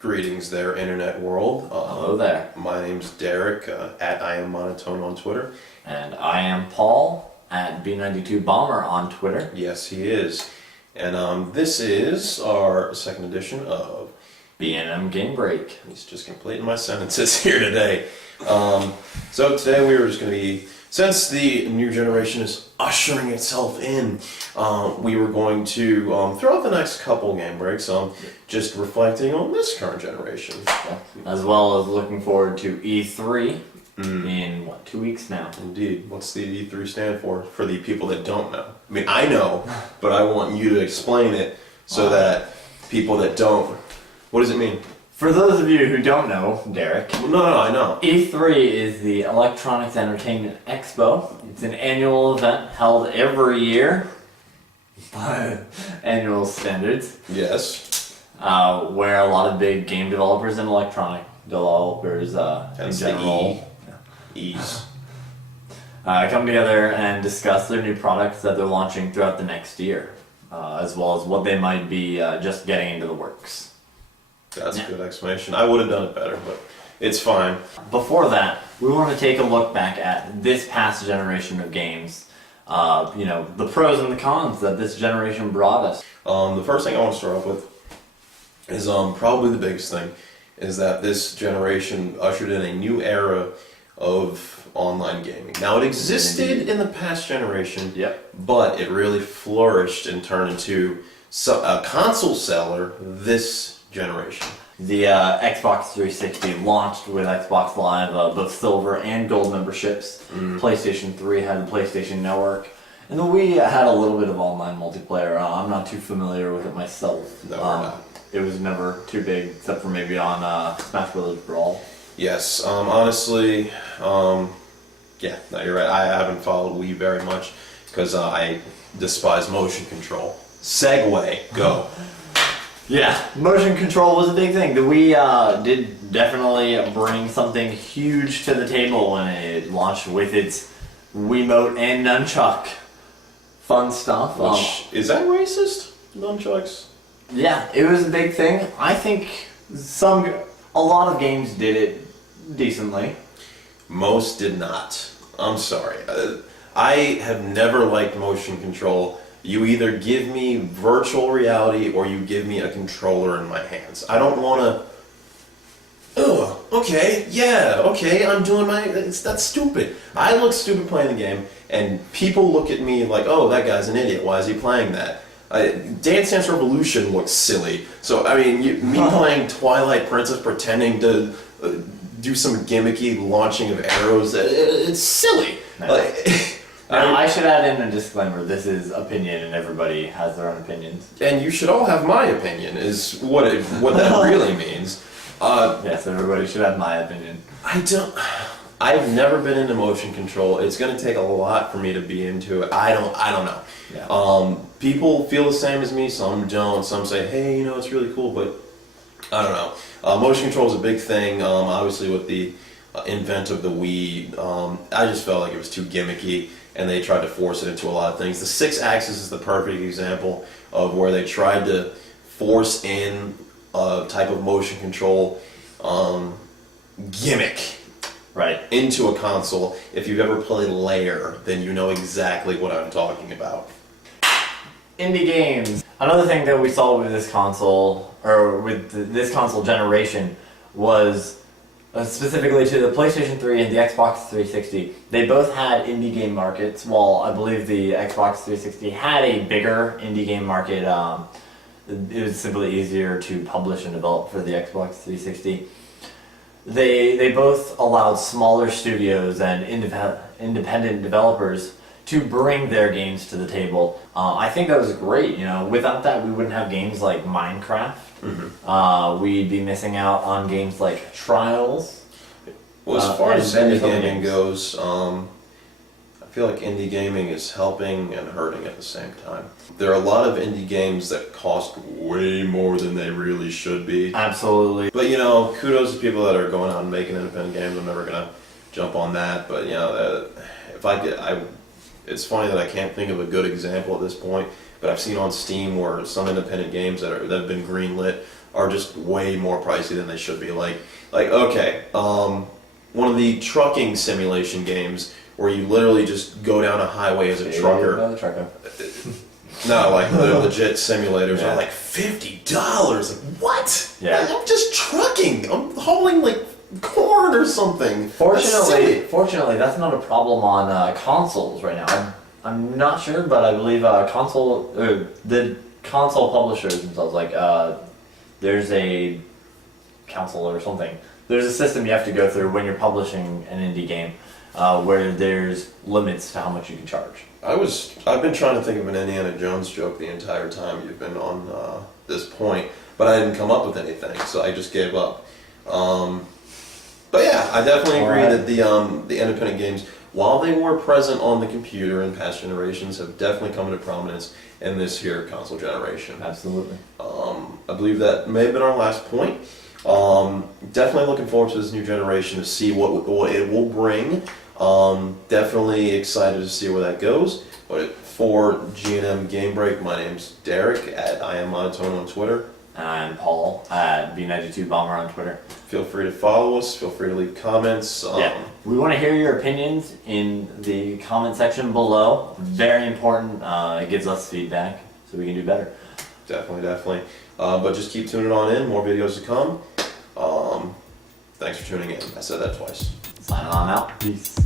Greetings there, internet world. Hello there. My name's Derek, at I Am Monotone on Twitter. And I am Paul, at B92 Bomber on Twitter. Yes, he is. And this is our second edition of BnM Gamebreak. He's just completing my sentences here today. So today we were just going to be, since the new generation is ushering itself in, we were going to, throughout the next couple game breaks, just reflecting on this current generation. As well as looking forward to E3 in, 2 weeks now? Indeed. What's the E3 stand for the people that don't know? I mean, I know, but I want you to explain it so that people that don't... What does it mean? For those of you who don't know, Derek. Well, no, I know. E3 is the Electronics Entertainment Expo. It's an annual event held every year by annual standards. Yes. Where a lot of big game developers and electronic developers in general Ease. come together and discuss their new products that they're launching throughout the next year, as well as what they might be just getting into the works. That's a good explanation. I would have done it better, but it's fine. Before that, we want to take a look back at this past generation of games. The pros and the cons that this generation brought us. The first thing I want to start off with is probably the biggest thing, is that this generation ushered in a new era of online gaming. Now, it existed in the past generation, but it really flourished and turned into a console seller this generation. The Xbox 360 launched with Xbox Live, both silver and gold memberships. PlayStation 3 had the PlayStation Network. And the Wii had a little bit of online multiplayer. I'm not too familiar with it myself. No, we're not. It was never too big, except for maybe on Smash Bros. Brawl. Yes, honestly, no, you're right. I haven't followed Wii very much because I despise motion control. Segway, go. Yeah, motion control was a big thing. The Wii did definitely bring something huge to the table when it launched with its Wiimote and nunchuck. Fun stuff. Is that racist? Nunchucks? Yeah, it was a big thing. I think a lot of games did it decently. Most did not. I'm sorry. I have never liked motion control. You either give me virtual reality or you give me a controller in my hands. I don't want to... okay, I'm doing that's stupid. I look stupid playing the game, and people look at me like, oh, that guy's an idiot. Why is he playing that? Dance Dance Revolution looks silly. So, I mean, me playing Twilight Princess pretending to do some gimmicky launching of arrows, it's silly. No. Now, I should add in a disclaimer. This is opinion, and everybody has their own opinions. And you should all have my opinion, is what that really means. Yes, everybody should have my opinion. I've never been into motion control. It's going to take a lot for me to be into it. I don't know. Yeah. People feel the same as me. Some don't. Some say, hey, it's really cool, but I don't know. Motion control is a big thing. Obviously, with the invent of the Wii, I just felt like it was too gimmicky, and they tried to force it into a lot of things. The 6-axis is the perfect example of where they tried to force in a type of motion control gimmick into a console. If you've ever played Lair, then you know exactly what I'm talking about. Indie games. Another thing that we saw with this console, or with this console generation, was specifically to the PlayStation 3 and the Xbox 360. They both had indie game markets. While I believe the Xbox 360 had a bigger indie game market, it was simply easier to publish and develop for the Xbox 360. They both allowed smaller studios and independent developers to bring their games to the table. I think that was great. Without that, we wouldn't have games like Minecraft. We'd be missing out on games like Trials. Well, as far as indie gaming goes, I feel like indie gaming is helping and hurting at the same time. There are a lot of indie games that cost way more than they really should be. Absolutely. But kudos to people that are going out and making independent games. I'm never gonna jump on that. But it's funny that I can't think of a good example at this point. But I've seen on Steam where some independent games that have been greenlit are just way more pricey than they should be. Like okay, one of the trucking simulation games where you literally just go down a highway as a trucker. No, like the legit simulators are like $50. Like what? Yeah. I'm just trucking. I'm hauling like corn or something. Fortunately, that's not a problem on consoles right now. I'm not sure, but I believe the console publishers themselves, like there's a council or something. There's a system you have to go through when you're publishing an indie game, where there's limits to how much you can charge. I've been trying to think of an Indiana Jones joke the entire time you've been on this point, but I didn't come up with anything, so I just gave up. But yeah, I definitely agree that the independent games, while they were present on the computer in past generations, have definitely come into prominence in this here console generation. Absolutely. I believe that may have been our last point. Definitely looking forward to this new generation to see what it will bring. Definitely excited to see where that goes. But for BnM Gamebreak, my name's Derek at I Am Monotone on Twitter. And I'm Paul at B92Bomber on Twitter. Feel free to follow us. Feel free to leave comments. We want to hear your opinions in the comment section below. Very important. It gives us feedback so we can do better. Definitely. But just keep tuning on in. More videos to come. Thanks for tuning in. I said that twice. Signing on out. Peace.